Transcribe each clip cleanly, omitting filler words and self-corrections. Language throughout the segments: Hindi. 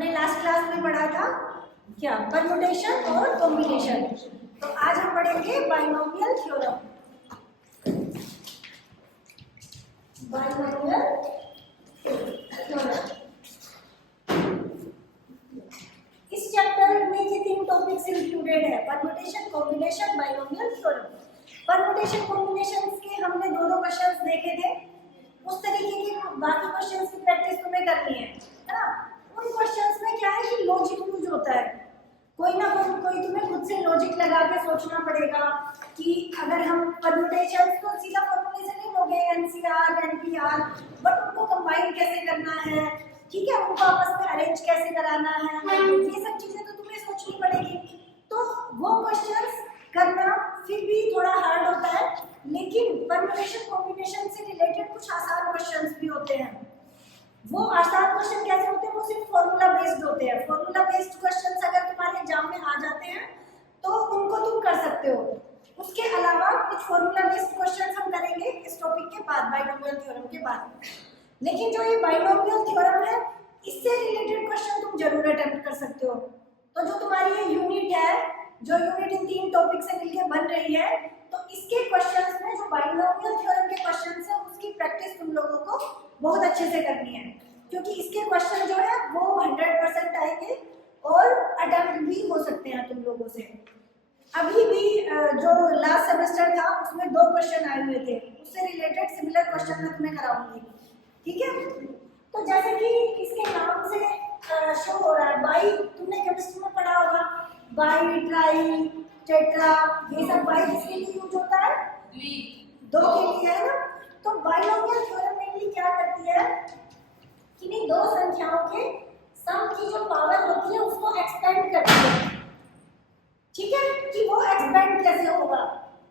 हमने लास्ट क्लास में पढ़ा था क्या, परम्यूटेशन और कॉम्बिनेशन। तो आज हम पढ़ेंगे बाइनोमियल थ्योरम। बाइनोमियल थ्योरम, इस चैप्टर में ये तीन टॉपिक्स इंक्लूडेड है, permutation, combination, binomial theorem. Permutation combination के हमने दो क्वेश्चंस देखे थे, उस तरीके के बाकी क्वेश्चंस की प्रैक्टिस तुम्हें करनी है ना। उन क्वेश्चंस में क्या है कि लॉजिक यूज होता है, कोई ना कोई तुम्हें खुद से लॉजिक लगा के सोचना पड़ेगा कि अगर हम परम्यूटेशन तो सीधा फॉर्मूले से नहीं लोगे एनसीआर एनपीआर, बट उनको कंबाइन कैसे करना है, ठीक है, उनको आपस में अरेंज कैसे कराना है, ये सब चीजें तो तुम्हें सोचनी पड़ेगी। तो वो क्वेश्चंस करना फिर भी थोड़ा हार्ड होता है, लेकिन परम्यूटेशन कॉम्बिनेशन से रिलेटेड कुछ आसान क्वेश्चंस भी होते हैं। वो आसान क्वेश्चन कैसे होते हैं, वो सिर्फ फॉर्मूला बेस्ड होते हैं। फॉर्मूला बेस्ड क्वेश्चंस अगर तुम्हारे एग्जाम में आ जाते हैं तो उनको तुम कर सकते हो। उसके अलावा कुछ फॉर्मूला बेस्ड क्वेश्चंस हम करेंगे इस टॉपिक के बाद, बाइनोमियल थ्योरम के बाद। लेकिन जो ये बाइनोमियल थ्योरम है, इससे रिलेटेड क्वेश्चन तुम जरूर अटेम्प्ट कर सकते हो। तो जो तुम्हारी ये यूनिट है, जो यूनिट इन तीन टॉपिक से मिलकर बन रही है, तो इसके क्वेश्चंस में जो बाइनोमियल थ्योरम के क्वेश्चंस है उसकी प्रैक्टिस तुम लोगों को बहुत अच्छे से करनी है, क्योंकि इसके क्वेश्चन जो है वो 100% आएंगे और अटेम्प्ट भी हो सकते हैं तुम लोगों से। अभी भी जो लास्ट सेमेस्टर था उसमें 2 क्वेश्चन आए हुए थे, उससे रिलेटेड सिमिलर क्वेश्चन मैं तुम्हें कराऊंगी, ठीक है। तो जैसे कि इसके नाम से शो हो रहा है, बाई, तुमने केमिस्ट्री में पढ़ा होगा, बाई, ट्राई, टेट्रा, ये सब बाई किसके लिए यूज होता है, 2 के लिए, है ना। तो बाइनोमियल थ्योरम मेनली क्या करती है कि नहीं, 2 संख्याओं के सम की जो पावर होती है उसको एक्सपेंड करती है, ठीक है, कि वो एक्सपेंड कैसे होगा।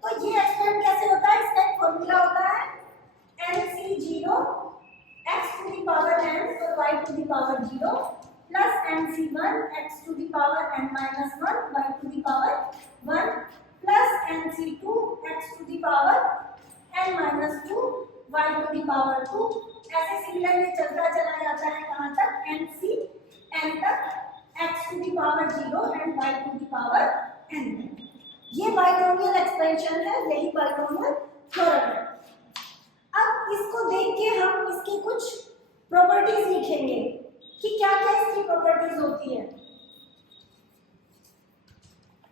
तो ये एक्सपेंड कैसे होता है, इसका एक फॉर्मूला होता है nc0 x to the power n और y to the power 0 plus nc1 x to the power n minus 1 y to the power 1 plus nc2 x to the power n minus 2 y to the power 2। ऐसे सिमिलर में चलता चला जाता है कहाँ तक, nc n तक, x to the power 0 and y to the power n। ये बाइनोमियल एक्सपेंशन है, यही बाइनोमियल थ्योरम है। अब इसको देख के हम इसकी कुछ प्रॉपर्टीज लिखेंगे कि क्या क्या इसकी प्रॉपर्टीज होती है।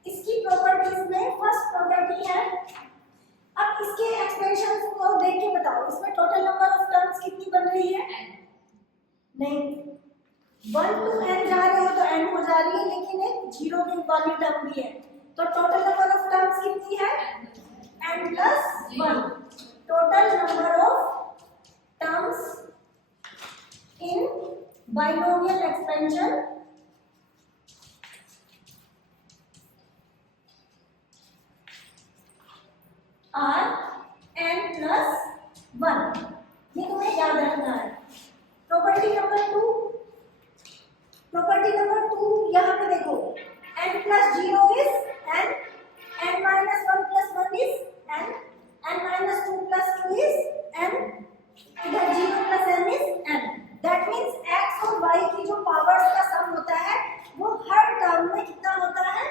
इसकी प्रॉपर्टीज में फर्स्ट प्रॉपर्टी है, अब इसके एक्सपेंशन को देख के बताओ, इसमें टोटल नंबर ऑफ टर्म्स कितनी बन रही है, नहीं 1 to n जा रहे हो तो n हो जा रही है, लेकिन एक 0 की वाली टर्म भी है, तो टोटल नंबर ऑफ टर्म्स कितनी है, n plus 1। total number of terms in binomial expansion are n plus 1। ये तुम्हें याद रखना है। प्रॉपर्टी नंबर 2, प्रॉपर्टी नंबर 2 यहाँ पे देखो, n plus 0 is n, n minus 1 plus 1 is n, n minus 2 plus 2 is n, इधर 0 plus n is n। That means x और y की जो पावर्स का सम होता है वो हर टर्म में कितना होता है,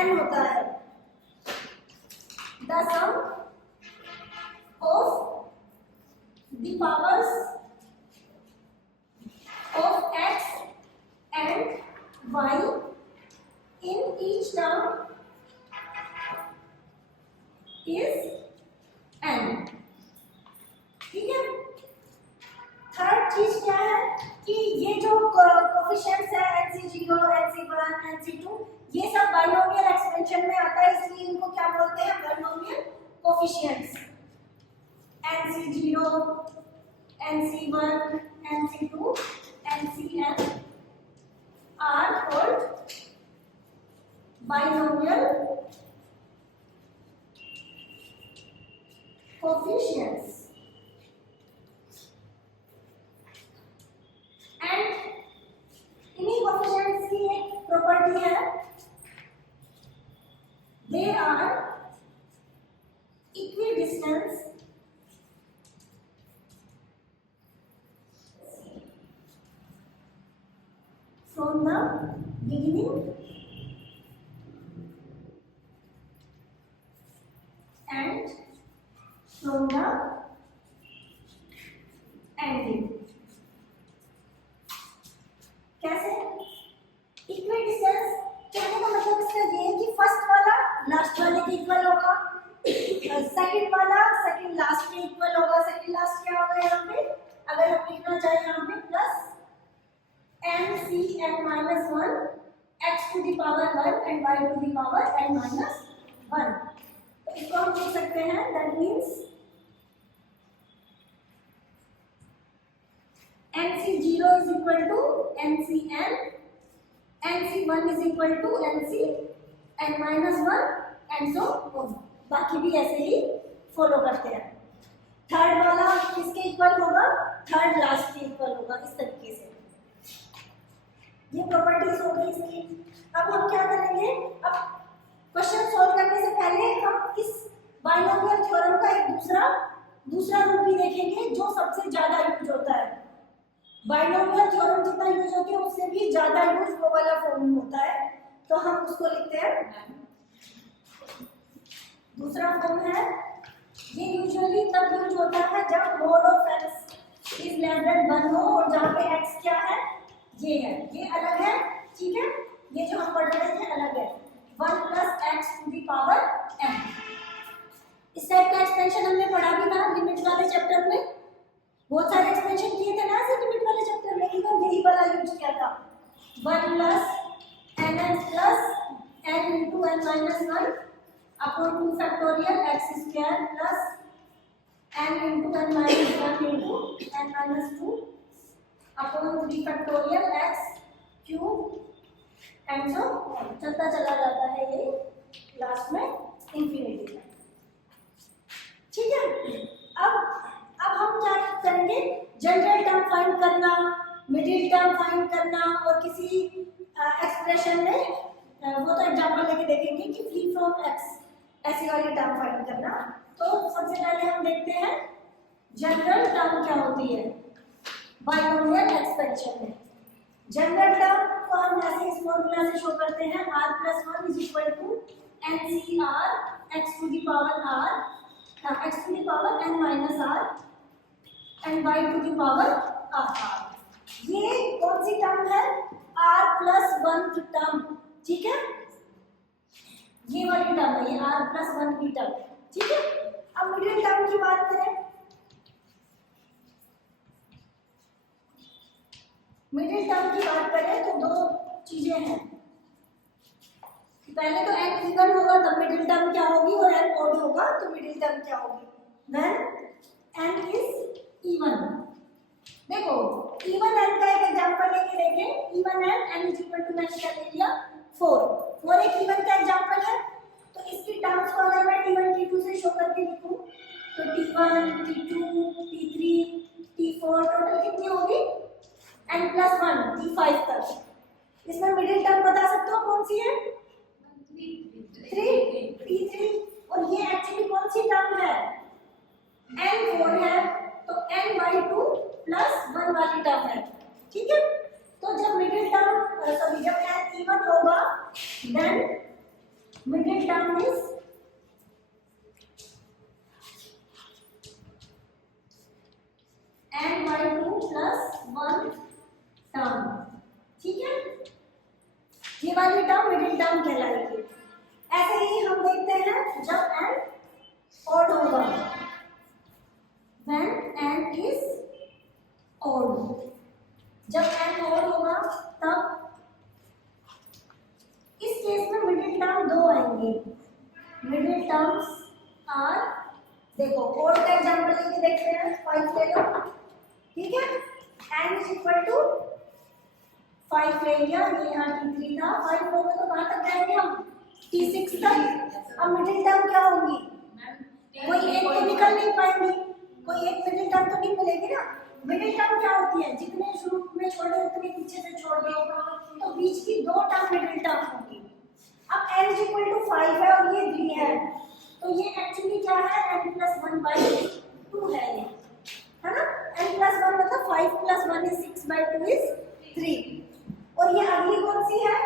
n होता है। The sum of the powers of x and y in each term is n, ठीक है। थर्ड चीज क्या है कि ये जो कोफिशिएंट्स है nc0 nc1 nc2, ये सब बाइनोमियल एक्सपेंशन में आता है, इसलिए इनको क्या बोलते हैं, binomial coefficients. nc0 nc1 nc2 ncn are called binomial coefficients। And इन्हीं कोफिशिएंट्स की एक प्रॉपर्टी है, they are equidistance from the beginning and from the ending. कैसे? इक्वल डिस्टेंस कहने का मतलब इसका ये है कि फर्स्ट वाला लास्ट वाले के इक्वल होगा, सेकंड वाला सेकंड लास्ट के इक्वल होगा। सेकंड लास्ट क्या होगा यहाँ पे, अगर हम लिखना चाहें यहाँ पे plus mcn minus 1 x to the power 1 and y to the power n minus 1। तो इसको हम लिख सकते हैं, that means nc0 is equal to ncn, nc1 is equal to ncn minus 1 and so on। बाकी भी ऐसे ही फॉलो करते हैं। थर्ड वाला किसके इक्वल होगा, थर्ड लास्ट के इक्वल होगा, इस तरीके से। ये प्रॉपर्टीज हो गई इसकी। अब हम क्या करेंगे, अब क्वेश्चन सॉल्व करने से पहले हम इस बाइनोमियल थ्योरम का एक दूसरा रूप भी देखेंगे जो सबसे ज्यादा यूज होता है। बाइनोमियल थ्योरम जितना यूज होती है उससे भी ज्यादा यूज वो वाला फॉर्म होता है, तो हम उसको लिखते हैं। दूसरा फॉर्म है, ये यूजुअली तब यूज होता है जब mode of x is less than 1 हो और जहाँ पे x क्या है, ये है, ये अलग है, ठीक है। ये जो हम पढ़ रहे थे अलग है, 1 plus x to the power n। इस टाइप का एक्सपेंशन हमने पढ़ा भी था लिमिट वाले चैप्टर में, बहुत सारे एक्सपेंशन किए थे ना ऐसे लिमिट वाले चैप्टर में, इवन यही वाला यूज किया था, 1 plus n plus n into n minus 1 upon 2 factorial x square plus n into n minus 1 into n minus 2 upon 3 factorial x cube and so चलता चला जाता है ये लास्ट में इंफिनिटी तक, ठीक है। अब हम क्या करेंगे, जनरल टर्म फाइंड करना, मिडिल टर्म फाइंड करना और किसी एक्सप्रेशन में वो तो एग्जांपल लेके देखेंगे कि फ्री फ्रॉम x ऐसी वाली टर्म फाइंड करना। तो सबसे पहले हम देखते हैं जनरल टर्म क्या होती है बाइनोमियल एक्सपेंशन में। जनरल टर्म को हम ऐसे इस फॉर्मूला से शो करते हैं, r plus 1 is equal to ncr x to the power r, x to the power n minus r and y to the power r। ये कौन सी टर्म है, r प्लस 1 की टर्म, ठीक है, ये वाली टर्म है, ये r प्लस 1 की टर्म, ठीक है। अब मिडिल टर्म की बात करें, मिडिल टर्म की बात करें तो दो चीजें हैं, पहले तो n इवन होगा तब मिडिल टर्म क्या होगी और n ओड होगा तो मिडिल टर्म क्या होगी, व्हेन n इज इवन। देखो इवन n का एक एग्जांपल लेके देखें, even n is equal to मैंने क्या ले लिया 4 एक इवन का एग्जांपल है। तो इसकी टर्म्स को अगर मैं t1 t2 से शो करके लिखूं तो t1 t2 t3 t4 total कितनी होगी n+1 t5 तक। इसमें मिडिल टर्म बता सकते हो कौन सी है, 3 t3, और ये एक्चुअली कौन सी टर्म है, n4 है, तो n/2 + 1 वाली टर्म है, ठीक है। तो जब मिडिल टर्म जब n इवन होगा then middle term is n/2 + 1 term, ठीक है। ये वाली टर्म मिडिल टर्म कहलाएगी। ऐसे ही हम देखते हैं जब n ऑड होगा, when n is odd, जब n ऑड होगा तब इस केस में मिडिल टर्म दो आएंगे। मिडिल टर्म्स आर, देखो ऑड का एग्जांपल लेके देखते हैं, 5 ले लो, ठीक है, n इज इक्वल टू 5 ले लिया, ये यहाँ t3 था, 5 होगा तो कहाँ तक जाएंगे हम, t6 तक। अब मिडिल टर्म क्या होगी, कोई एक तो निकल नहीं पाएंगी, कोई एक मिडिल टर्म तो नहीं मिलेगी ना। मिडिल टर्म क्या होती है, जितने शुरू में छोड़े उतने पीछे से छोड़ दो, तो बीच की दो टर्म मिडिल टर्म होगी। अब n इज इक्वल टू 5 है और ये 3 है, तो ये एक्चुअली क्या है, n+1/2 है ये, है ना। n+1 मतलब 5 + 1 is 6/2 is 3, और ये अगली कौन सी है,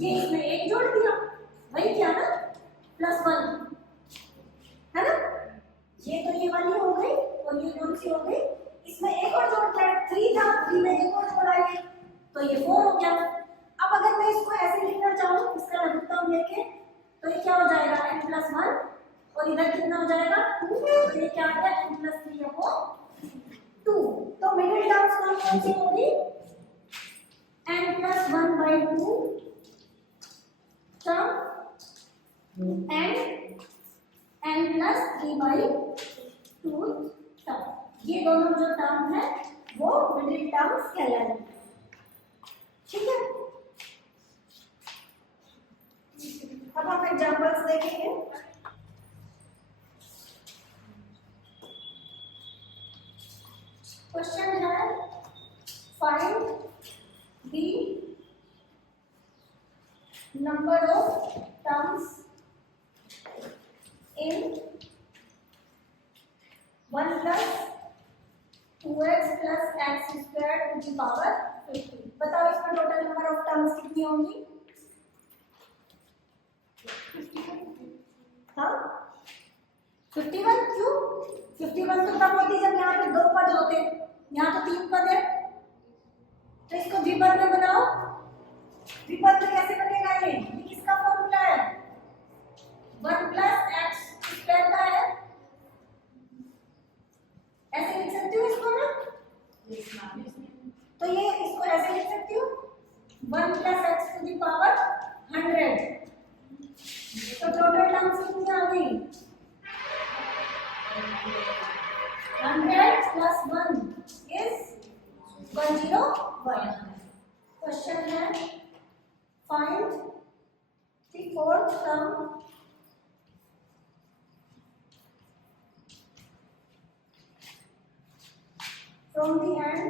ये इसमें एक जोड़ दिया, वही क्या ना, +1 है ना। ये तो ये वाली हो गई और ये कौन सी हो गई, इसमें एक और जोड़ क्या है, 3 था, 3 में एक और जोड़ा है तो ये 4 हो गया। अब अगर मैं इसको ऐसे लिखना चाहूँ, इसका लघुत्तम लेके, तो ये क्या हो जाएगा n+1 और इधर कितना हो जाएगा 2, तो ये क्या आ गया n+3/2। तो मिडिल टर्म्स कौन सी होगी, n+1/2 term and n+3/2 term, ये दोनों जो टर्म है वो मिडिल टर्म्स कहलाएंगे। ठीक है, अब हम एग्जांपल्स देखेंगे। क्वेश्चन है find the number of terms in 1 + 2x + x² to the power 50। बताओ इसमें टोटल नंबर ऑफ टर्म्स कितनी होंगी, हाँ 51। क्यों 51 तो तब होती जब यहाँ पे 2 पद होते, यहाँ तो 3 पद है, तो इसको द्विपद में बनाओ। द्विपद में कैसे बनेगा, ये किसका फॉर्मूला है, 1 + x² का है, ऐसे लिख सकती हूँ इसको ना, तो ये इसको ऐसे लिख सकती हूँ 1 + x⁴ 100। तो टोटल टर्म्स कितनी आ गई, 100 + 1 is 101। क्वेश्चन है find the fourth term from the end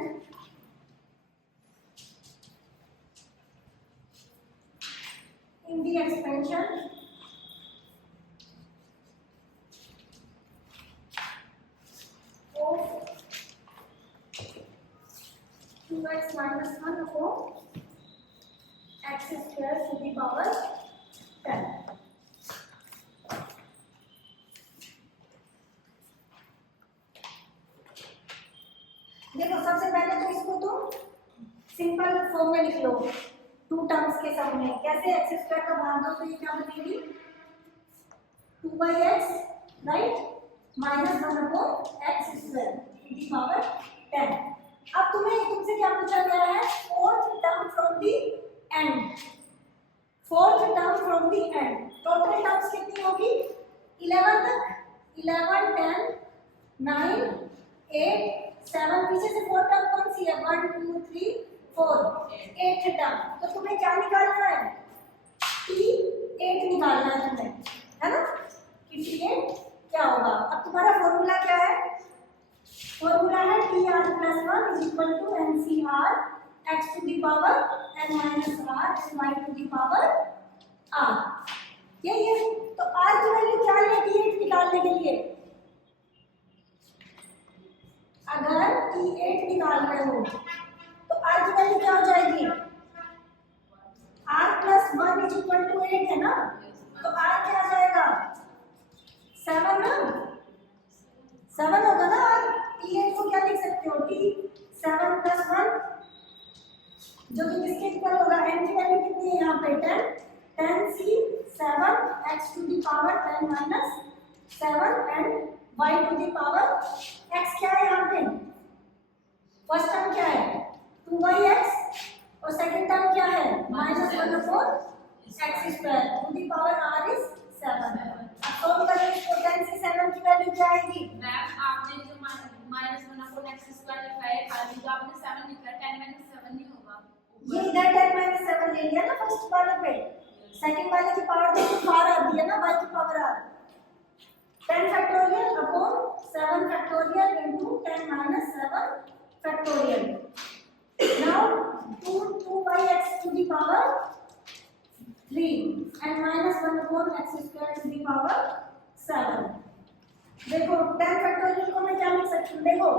in the expansion of 2x - 1 upon x² to the power 10। देखो सबसे पहले तो इसको तुम सिंपल फॉर्म में लिख लो, 2 टर्म्स के सम में कैसे, x² का भाग दो तो ये क्या बनेगी 2/x right -1/x² to the power 10। अब तुमसे क्या पूछा गया है, fourth term from the end, fourth term from the end. Total terms कितनी होगी 11 तक, 11 10 9 8 7, पीछे से 4 टर्म कौन सी है, 1 2 3 4, 8 टर्म। तो तुम्हें क्या निकालना है, T8 निकालना है तुम्हें, है ना, कि T8 क्या होगा। अब तुम्हारा फॉर्मूला क्या है, फॉर्मूला है TR+1 = NCR x to the power n - r and y to the power r। यही है, तो r की वैल्यू क्या है T8 निकालने के लिए, अगर T8 निकाल रहे हो तो r की वैल्यू क्या हो जाएगी, r+1 = 8 है ना, तो r क्या आ जाएगा 7 ना, 7 होगा ना। r T8 को क्या लिख सकते हो, T7 + 1 जो कि किसके इक्वल होगा, n की वैल्यू कितनी है यहाँ पे 10, 10c 7 x to the power 10 - 7 and y to the power x क्या है यहाँ पे, फर्स्ट टर्म क्या है 2/x और सेकंड टर्म क्या है -1/x² to the power r is 7। अब सॉल्व करें इसको, 10 से 7 की वैल्यू क्या आएगी, मैम आपने जो -1/x² लिखा है, खाली जो आपने 7 लिखा है 10 - 7 नहीं होगा, ये इधर 10 - 7 ले लिया ना फर्स्ट वाले पे, सेकंड वाले की पावर तो 4 आ रही है ना, y की power r, 10 factorial upon 7 factorial into 10 - 7 factorial. Now 2/x to the power 3 and -1/x² to the power 7। देखो 10 फैक्टोरियल को मैं क्या लिख सकती हूँ, देखो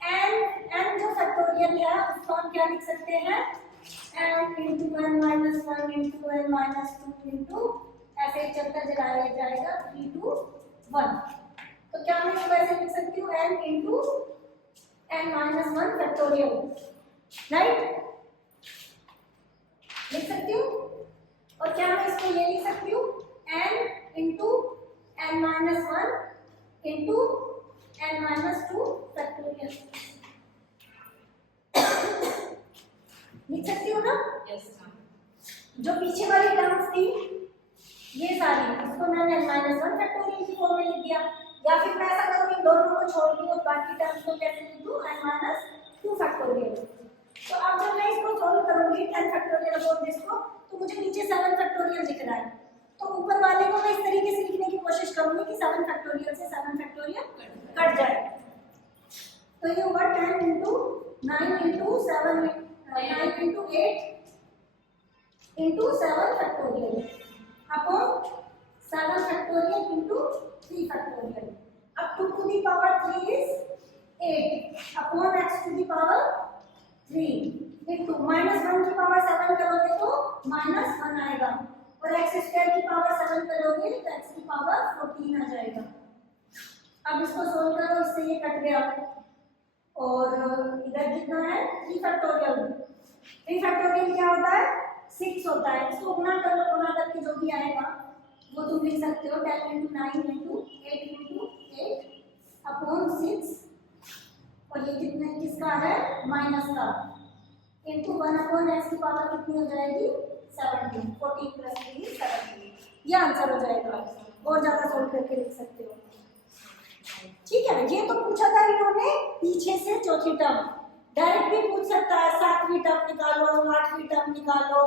n जो फैक्टोरियल है उसको हम क्या लिख सकते हैं n into n minus 1 into n minus 2 into ऐसे एक चक्कर चलाया जाएगा 3 to 1। तो क्या मैं इसको ऐसे लिख सकती हूँ n into n minus 1 factorial, right, लिख सकती हूँ। और क्या मैं इसको ये लिख सकती हूँ n into n minus 1 into n minus 2 factorial, लिख सकती हूँ ना। Yes ma'am. जो पीछे वाली टर्म्स थी ये सारी, इसको मैंने n minus 1 फैक्टोरियल की फॉर्म में लिख दिया, या फिर मैं ऐसा करूँ इन दोनों को छोड़ दूँ और बाकी टर्म्स को कैसे लिख दूँ n minus 2 फैक्टोरियल। तो अब जब मैं इसको सॉल्व करूँगी 10 फैक्टोरियल अपॉन दिस को, तो मुझे नीचे 7 फैक्टोरियल दिख रहा है, तो ऊपर वाले को मैं इस तरीके से लिखने की कोशिश करूँगी कि 7 फैक्टोरियल से 7 फैक्टोरियल कट जाए। तो ये होगा 10 into 9 into 7 9 into 8 into 7 factorial upon 7 factorial into 3 factorial. अब 2 to the power 3 is 8 upon x to the power 3 into -1 की पावर 7 करोगे तो -1 आएगा, और x स्क्वायर की पावर 7 करोगे तो x की पावर 14 आ जाएगा। अब इसको सोल्व करो, इससे ये कट गया, और इधर कितना है 3 फैक्टोरियल। 3 फैक्टोरियल क्या होता है 6 होता है, इसको गुना कर लो, गुना करके जो भी आएगा वो तुम लिख सकते हो 10 into 9 into 8 into 8 अपॉन 6, और ये कितने किसका है माइनस का, इंटू 1 अपॉन एक्स की पावर कितनी हो जाएगी 17, 14 प्लस 3 17, ये आंसर हो जाएगा। और ज़्यादा सोल्व करके लिख सकते हो, ठीक है। ये तो पूछा था इन्होंने पीछे से चौथी टर्म, डायरेक्ट भी पूछ सकता है 7वीं टर्म निकालो, 8वीं टर्म निकालो,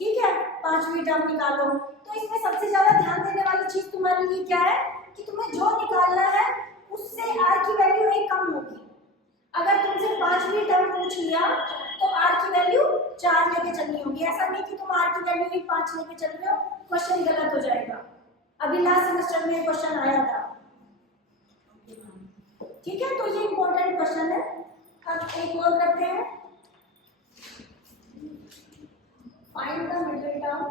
ठीक है, 5वीं टर्म निकालो। तो इसमें सबसे ज़्यादा ध्यान देने वाली चीज़ तुम्हारे लिए क्या है कि तुम्हें जो निकालना है उससे आर की वैल्यू एक कम होगी। अगर तुमसे 5वीं टर्म पूछ लिया तो आर की वैल्यू 4 लेके चलनी होगी, ऐसा नहीं कि तुम आर की वैल्यू ही 5 लेके चल रहे हो, क्वेश्चन गलत हो जाएगा। अभी लास्ट सेमेस्टर में क्वेश्चन आया था, ठीक है, तो ये इंपॉर्टेंट क्वेश्चन है। अब एक और करते हैं, फाइंड द मिडिल टर्म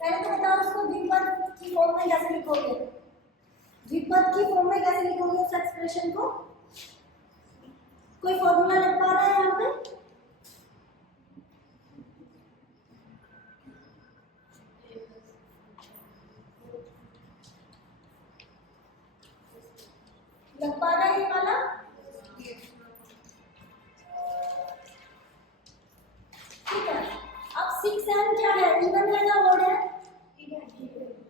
पहले तो बताओ उसको द्विपद की फॉर्म में कैसे लिखोगे, द्विपद की फॉर्म में कैसे लिखोगे उस एक्सप्रेशन को। कोई फॉर्मूला लग पा रहा है यहाँ पे, लग पा रहा है ये वाला, ठीक है। अब 6n क्या है, इवन है या ओड है,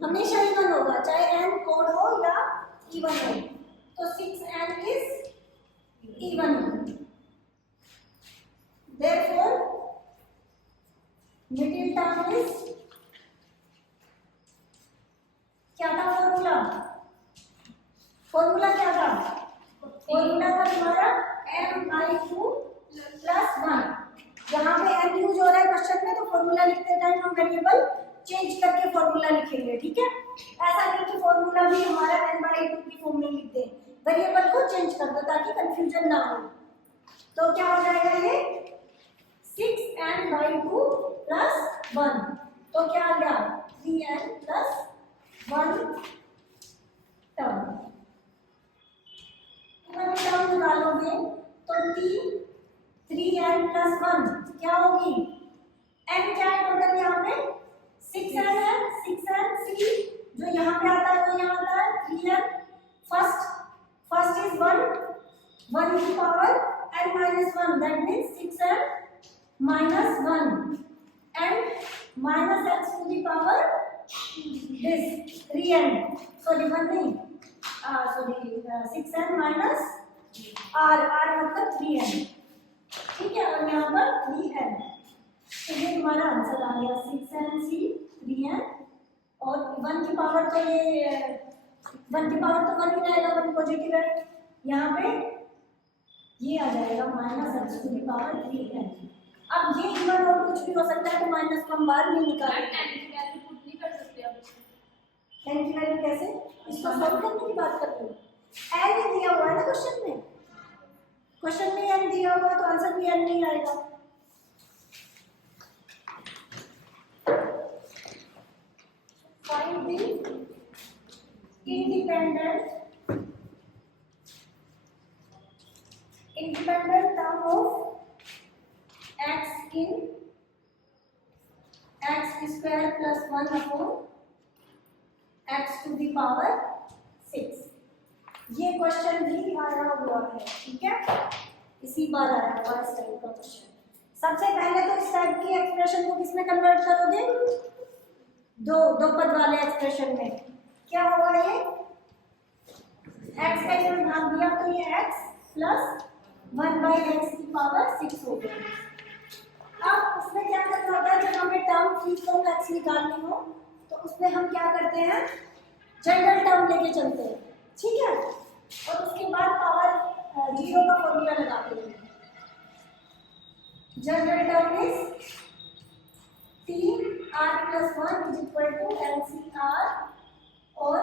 हमेशा इवन होगा, चाहे n ओड हो या इवन हो, तो 6n is even. therefore middle term is, क्या था फॉर्मूला, फॉर्मूला क्या था, फॉर्मूला था तुम्हारा m/2 + 1। यहाँ पे n यूज हो रहा है क्वेश्चन में, तो फॉर्मूला लिखते टाइम हम वेरिएबल चेंज करके फॉर्मूला लिखेंगे, ठीक है। ऐसा नहीं कि फॉर्मूला भी हमारा n/2 की फॉर्म में लिख दें, वेरिएबल को चेंज कर दो ताकि कंफ्यूजन ना हो। तो क्या हो जाएगा ये 6n/2 + 1, तो क्या आ गया 3n + 1 टर्म। इवन टर्म निकालोगे तो 3n + 1 क्या होगी, n क्या है टोटल यहाँ पे 6n है, 6n c जो यहाँ पे आता है वो यहाँ आता है 3n, फर्स्ट इज 1 की power n-1, that means 6n - 1 and -x to the power this 3n, sorry 1 नहीं, sorry 6n minus r मतलब 3n, ठीक है, और यहाँ पर 3n, तो ये तुम्हारा आंसर आ गया 6nc 3n और 1 की पावर तो ये 1 की पावर तो 1 ही रहेगा, 1 पॉजिटिव है। यहाँ पे ये आ जाएगा -x to the power 3n। अब ये इवन और कुछ भी हो सकता है, तो माइनस को हम बाहर नहीं निकालेंगे। टेन की वैल्यू पुट नहीं कर सकते अब। n की वैल्यू कैसे, इसको सॉल्व करने की बात करते हो। n ही दिया हुआ है ना क्वेश्चन में, क्वेश्चन में n दिया हुआ है तो आंसर भी n नहीं आएगा। Find the independent term of x in x square plus 1 upon x to the power 6। ये क्वेश्चन भी आया हुआ है, ठीक है, इसी बार आया हुआ इस टाइप का क्वेश्चन। सबसे पहले तो इस टाइप की एक्सप्रेशन को किसमें कन्वर्ट करोगे, दो पद वाले एक्सप्रेशन में। क्या होगा ये, x का इसमें भाग दिया तो ये x प्लस 1/x की पावर 6 हो गई। अब उसमें क्या करना होता है, जब हमें टर्म फ्री फ्रॉम x निकालनी हो तो उसमें हम क्या करते हैं, जनरल टर्म लेके चलते हैं, ठीक है, और उसके बाद पावर 0 का फॉर्मूला लगाते हैं। General term is TR plus 1 is equal to LCR, और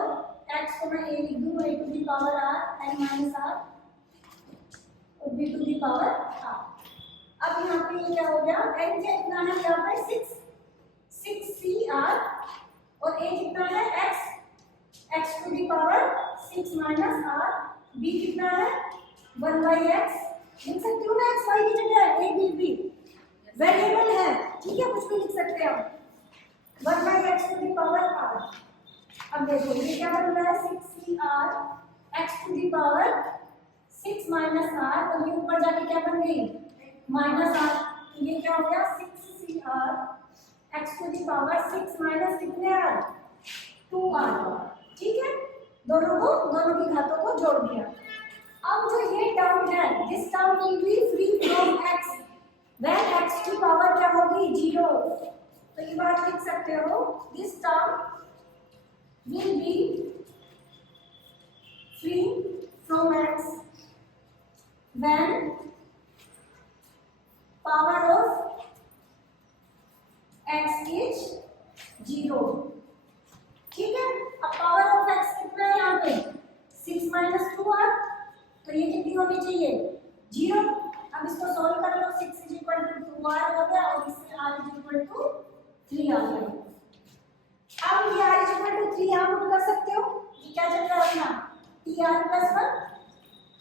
x को मैं a लिख दूँ, a to the power r n minus r और b to the power r। अब यहाँ पे ये क्या हो गया, n कितना है यहाँ पे 6cr, और a कितना है x to the power 6 minus r, b कितना है 1/x, लिख सकते हो ना x y की जगह a b b वेरिएबल है, ठीक है, कुछ भी लिख सकते हैं आप, 1/x to the power r। अब देखो ये क्या बन रहा है, 6cr x to the power 6 minus r, और ये ऊपर जाके क्या बन गई -r, तो ये क्या हो गया 6cr x to the power 6 minus कितने r 2r, ठीक है, दोनों की घातों को जोड़ दिया। अब जो ये टर्म है, this term will be free from x when x की पावर क्या होगी 0, तो ये बात लिख सकते हो, this term will be free from x when power of x is 0, ठीक है। अब पावर ऑफ x कितना है यहाँ पे 6 minus 2r, तो ये कितनी होनी चाहिए 0। अब इसको सॉल्व कर लो, 6 is equal to 2r हो गया, और इससे r is equal to 3 आ गया। अब ये r is equal to 3 आप पुट कर सकते हो, ये क्या चल रहा है अपना tr plus 1,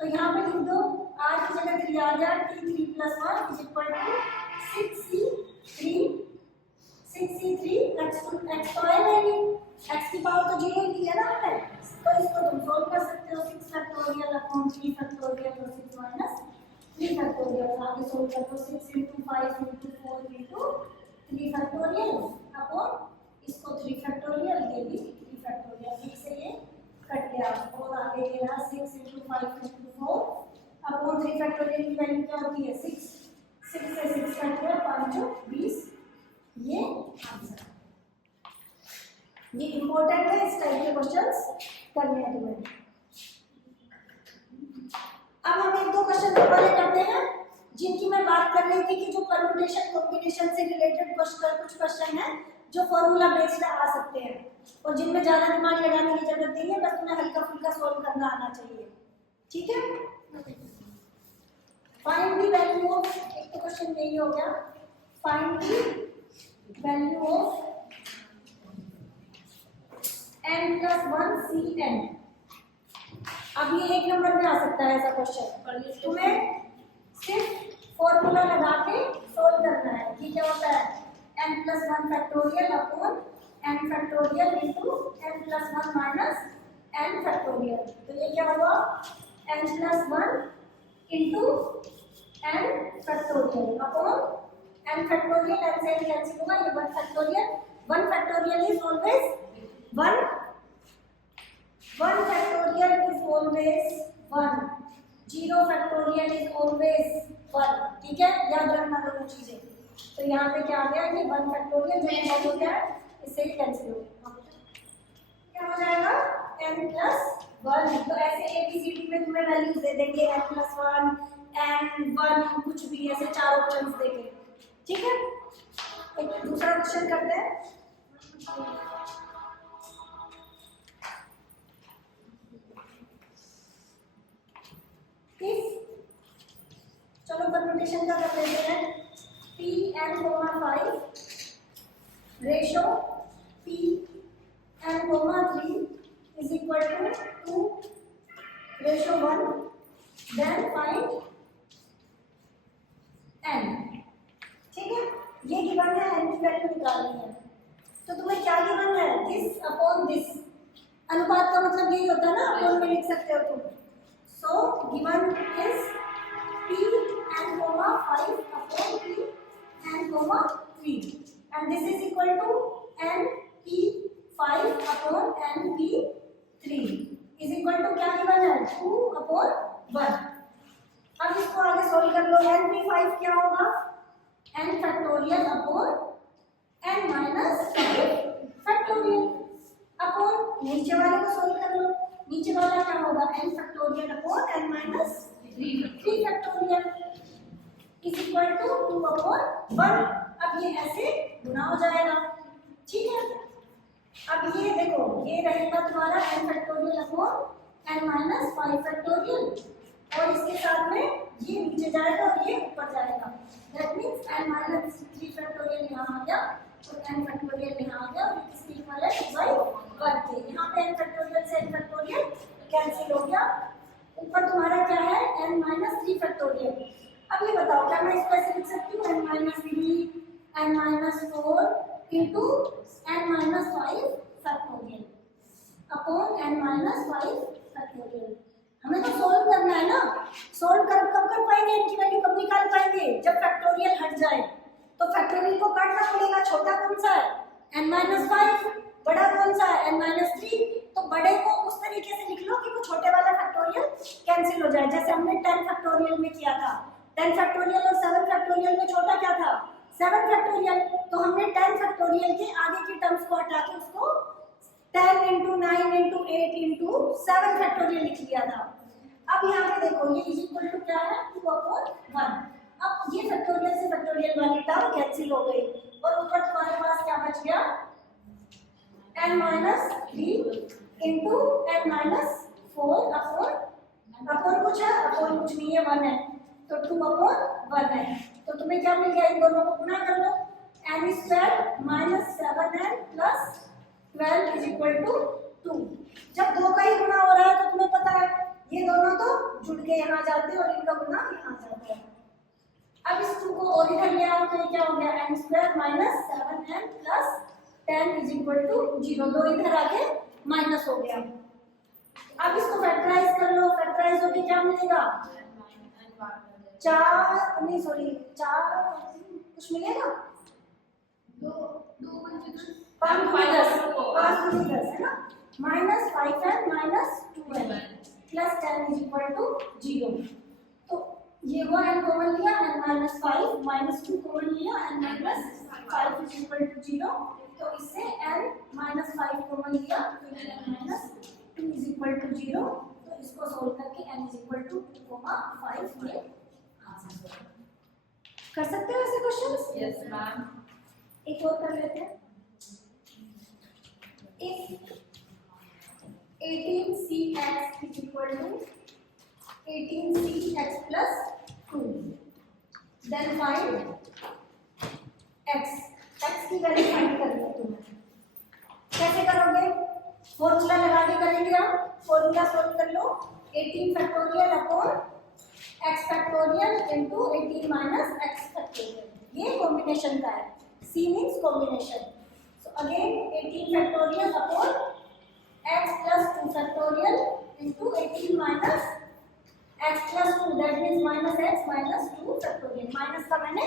तो यहाँ पे लिख दो r की जगह 3 आ गया, t3 plus 1 is equal to 6c3 x तो है नहीं, x की पावर तो 0 ही है ना हमने, तो इसको तुम सॉल्व कर सकते हो, 6 फैक्टोरियल अपॉन 3 फैक्टोरियल और 6 माइनस 3 फैक्टोरियल, आगे सॉल्व कर दो 6 into 5 into 4 into 3 factorial upon इसको 3 फैक्टोरियल, ये भी 3 फैक्टोरियल, 6 से ये कट गया, और आगे ये रहा 6 into 5 into 4 अपॉन 3 फैक्टोरियल की वैल्यू क्या होती है 6 से 6 कट गया, 5 20, ये आंसर। ये इंपॉर्टेंट है, इस टाइप के क्वेश्चंस करने हैं तुम्हें। अब हम एक दो क्वेश्चन वाले करते हैं जिनकी मैं बात कर रही थी कि जो परम्यूटेशन कॉम्बिनेशन से रिलेटेड कुछ क्वेश्चन है जो फॉर्मूला बेस्ड आ सकते हैं और जिनमें ज्यादा दिमाग लगाने की जरूरत नहीं है, बस तुम्हें हल्का फुल्का सॉल्व करना आना चाहिए, ठीक है। फाइंड द वैल्यू ऑफ, एक तो क्वेश्चन यही हो गया, find the value of n+1 Cn। अब ये एक नंबर में आ सकता है ऐसा क्वेश्चन, तुम्हें सिर्फ फॉर्मूला लगा के सोल्व करना है। ये क्या होता है n+1 factorial upon n factorial into n+1 minus n factorial, तो ये क्या हुआ n+1 into n factorial upon n factorial, n से कैंसिल होगा, ये 1 factorial, 1 factorial is always 1 factorial is always 1, 0 factorial is always 1, ठीक है, याद रखना दोनों चीजें। तो यहाँ पे क्या आ गया, ये 1 factorial जो बहुत हो गया है, इससे ही कैंसिल हो गया। क्या हो जाएगा n+1। तो ऐसे ABCD में तुम्हें वैल्यूज दे देंगे n+1 n1 कुछ भी, ऐसे 4 ऑप्शंस देंगे। ठीक है, एक दूसरा क्वेश्चन करते हैं। चलो परम्यूटेशन का कर लेते हैं। Pn, 5 ratio Pn, 3 is equal to 2:1, then find n। ठीक है, ये गिवन है, n की वैल्यू निकालनी है। तो तुम्हें क्या गिवन है, दिस अपॉन दिस। अनुपात का मतलब यही होता है ना, अपॉन में लिख सकते हो तुम। So given is Pn, 5 upon Pn, 3 and this is equal to Np5 upon Np3 is equal to क्या गिवन है, 2/1। अब इसको आगे सोल्व कर लो। Np5 क्या होगा, n factorial upon n minus 5 factorial upon नीचे वाले को सोल्व कर लो। नीचे वाला क्या होगा, n factorial upon n minus 3 factorial is equal to 2/1। अब ये ऐसे गुना हो जाएगा। ठीक है, अब ये देखो, ये रहेगा तुम्हारा n factorial upon n minus 5 factorial, और इसके साथ में ये नीचे जाएगा और ये ऊपर जाएगा। That means n minus 3 factorial यहाँ आ गया और n फैक्टोरियल यहाँ आ गया, और किसके इक्वल है, बाई 1 के। यहाँ पे n फैक्टोरियल से n फैक्टोरियल कैंसिल हो गया। ऊपर तुम्हारा क्या है, n माइनस 3 फैक्टोरियल। अब ये बताओ, क्या मैं इसको ऐसे लिख सकती हूँ, n minus 3 n minus 4 into n minus 5 factorial upon n minus 5 factorial. हमें तो सोल्व करना है ना। सोल्व कब कर पाएंगे, इनकी वैल्यू कब निकाल पाएंगे, जब फैक्टोरियल हट जाए। तो फैक्टोरियल को काटना पड़ेगा। छोटा कौन सा है, n माइनस 5, बड़ा कौन सा है, n माइनस 3। तो बड़े को उस तरीके से लिख लो कि वो छोटे वाला फैक्टोरियल कैंसिल हो जाए, जैसे हमने 10 फैक्टोरियल में किया था। 10 फैक्टोरियल और 7 फैक्टोरियल में छोटा क्या था, 7 फैक्टोरियल। तो हमने 10 फैक्टोरियल के आगे की टर्म्स को हटा के उसको 10 × 9 × 8 × 7 फैक्टोरियल लिख लिया था। अब यहाँ पे देखो, ये इज इक्वल टू क्या है, 2/1। अब ये फैक्टोरियल से फैक्टोरियल वाली टर्म कैंसिल हो गई, और ऊपर तुम्हारे पास क्या बच गया, n minus 3 into n minus 4 upon कुछ है, अपॉन कुछ नहीं है, 1 है, तो 2/1 है। तो तुम्हें क्या मिल गया, इन दोनों को गुना कर लो। n² minus 7n plus 12 is equal to 2। जब दो का ही गुना हो रहा है तो तुम्हें पता है ये दोनों तो जुड़ के यहाँ जाते हैं और इनका गुना यहाँ जाता है। अब इस 2 को और इधर ले आओ तो ये क्या हो गया, n² minus 7n plus 10 is equal to 0। दो इधर आके माइनस हो गया। अब इसको फैक्टराइज कर लो। फैक्टराइज होके क्या मिलेगा, 4 कुछ मिलेगा, 5 है ना, minus 5n minus 2n plus 10 is equal to 0। तो ये वो n कॉमन लिया, n माइनस 5 माइनस 2 कॉमन लिया, n minus 5 is equal to 0। तो इससे n माइनस 5 कॉमन लिया, तो n minus 2 is equal to 0। तो इसको सोल्व करके n इज इक्वल टू 2,5 ये आंसर कर सकते हो ऐसे क्वेश्चंस। Yes ma'am. एक और कर लेते हैं। If 18cx is equal to 18cx plus 2, then find x। x की वैल्यू फाइंड करनी है तुम्हें। कैसे करोगे, फॉर्मूला लगा के करेंगे आप। फॉर्मूला सोल्व कर लो, 18 factorial upon x factorial into 18 minus x factorial. ये कॉम्बिनेशन का है, C means combination. So again 18 factorial upon x plus 2 factorial into 18 minus x plus 2, that means minus x minus 2 factorial। Minus का मैंने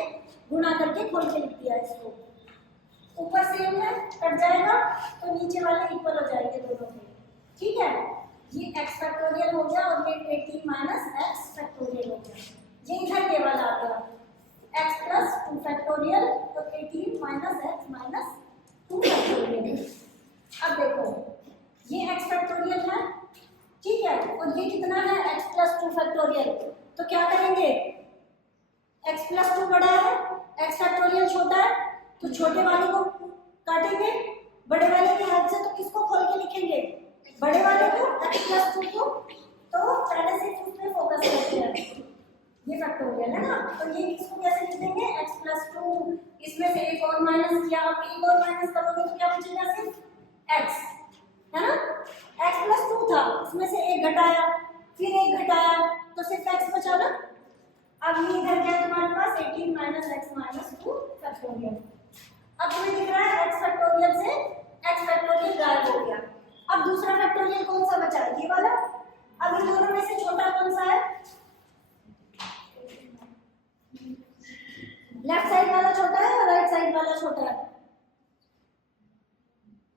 गुणा करके खोल के लिख दिया इसको। ऊपर सेम है, कट जाएगा तो नीचे वाले इक्वल हो जाएंगे दोनों के। ठीक है, ये x फैक्टोरियल हो गया और ये 18 माइनस x फैक्टोरियल हो गया। ये इधर ये वाला आ गया x plus 2 फैक्टोरियल और 18 माइनस x माइनस 2 फैक्टोरियल। अब देखो, ये x फैक्टोरियल है, ठीक है, और ये कितना है x प्लस 2 फैक्टोरियल। तो क्या करेंगे, x प्लस 2 बड़ा है, x फैक्टोरियल छोटा है, तो छोटे वाले को काटेंगे बड़े वाले की हेल्प से। तो किसको खोल के लिखेंगे, बड़े वाले को, x प्लस 2 को। तो पहले से उसमें फोकस करते हैं, ये फैक्टोरियल है ना, तो ये किसको कैसे लिख देंगे, x प्लस 2, इसमें से एक और माइनस किया, अब एक और माइनस करोगे तो क्या बचेगा, सिर्फ x है ना, x प्लस 2 था, इसमें से एक घटाया, फिर एक घटाया, तो सिर्फ x बचा ना। अब ये इधर क्या है तुम्हारे पास, 18 माइनस x माइनस 2 फैक्टोरियल। अब तुम्हें दिख रहा है x फैक्टोरियल से x फैक्टोरियल गायब हो गया। अब दूसरा फैक्टोरियल कौन सा बचा है, ये वाला। अब इन दोनों में से छोटा कौन सा है, लेफ्ट साइड वाला छोटा है और राइट साइड वाला छोटा है।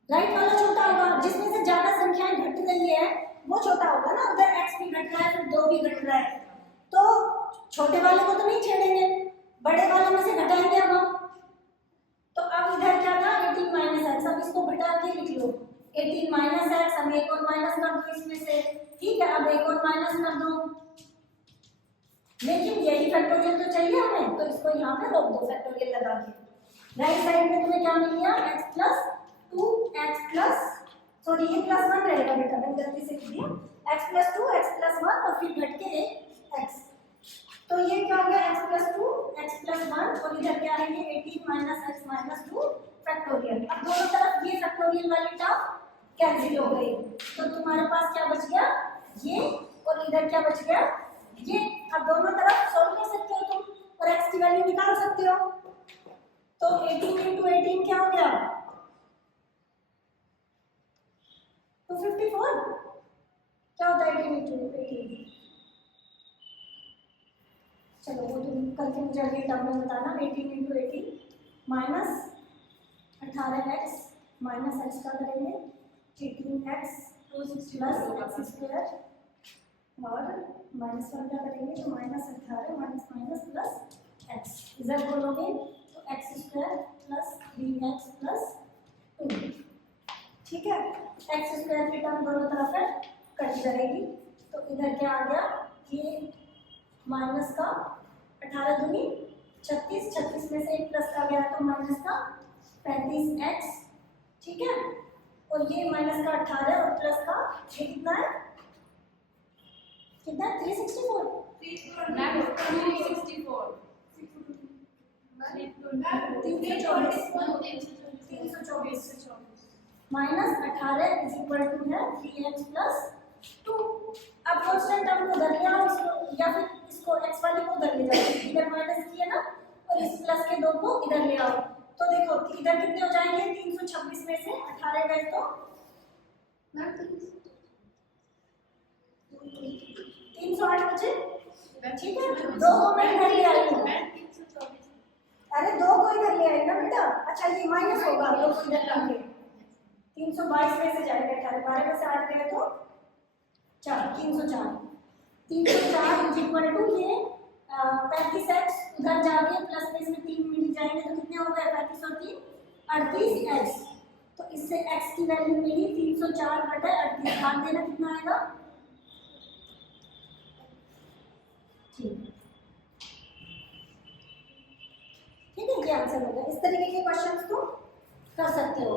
राइट वाला छोटा होगा, जिसमें से ज्यादा संख्याएं घट रही है वो छोटा होगा ना, उधर x भी घट रहा है फिर 2 भी घट रहा है, तो छोटे वाले को तो नहीं छेड़ेंगे, बड़े वाले में से घटाएंगे अब हम। तो अब इधर क्या था, 18 माइनस एक्स, अब इसको घटा के लिख लो 18 माइनस एक्स। हम एक और माइनस कर दो इसमें से, ठीक है, अब एक और माइनस कर दो, लेकिन यही फैक्टोरियल तो चाहिए हमें, तो इसको यहाँ पे रोक दो फैक्टोरियल लगा के। राइट साइड में तुम्हें क्या मिल गया, x plus 2 x plus, sorry ये प्लस 1 रहेगा बेटा, मैंने गलती से लिख दिया, x प्लस 2 x प्लस 1 और फिर घट के एक x। तो ये क्या हो गया, x प्लस 2 x प्लस 1 और इधर क्या है ये 18 माइनस x माइनस 2 फैक्टोरियल। अब दोनों तरफ ये फैक्टोरियल वाली टर्म कैंसिल हो गई, तो तुम्हारे पास क्या बच गया, ये, और इधर क्या बच गया, ये। अब दोनों तरफ सॉल्व कर सकते हो तुम और x की वैल्यू निकाल सकते हो। तो 18 into 18 क्या हो गया, 254। क्या होता है 18 into 18, चलो वो तुम करके मुझे अगले टर्म में बताना। 18 into 18 minus 18x minus x का करेंगे 18x प्लस x स्क्वायर और माइनस 1 का करेंगे तो minus 18 minus minus plus x, इधर बोलोगे तो x square plus 3x plus 2, ठीक है। x स्क्वायर की टर्म दोनों तरफ है, कट जाएगी, तो इधर क्या आ गया, ये माइनस का 18 दूनी 36, 36 में से एक प्लस का गया तो माइनस का 35x, ठीक है, और ये माइनस का 18 और प्लस का ये कितना है, कितना 364 माइनस 18 इज इक्वल टू है 3x प्लस 2। अब कांस्टेंट टर्म को उधर ले आओ, इसको या फिर इसको x वाले को उधर ले जाओ, इधर माइनस किया ना, और इस प्लस के 2 को इधर ले आओ, तो देखो इधर कितने हो जाएंगे, 326 में से 18 गए तो 308 बचे, ठीक है। 2 को मैं इधर ले आई हूँ, अरे 2 को इधर ले आई ना बेटा, अच्छा ये माइनस होगा 2 को इधर लाके 322 में से जाएगा 18, 12 में से 8 गए तो 4, 304 इज इक्वल टू ये 35x उधर जाके प्लस में इसमें 3 मिल जाएंगे तो कितने हो गए, 35 और 3 38x। तो इससे x की वैल्यू मिली 304 बटा 38, भाग देना कितना आएगा, ठीक है, ये आंसर होगा। इस तरीके के क्वेश्चंस तो कर सकते हो।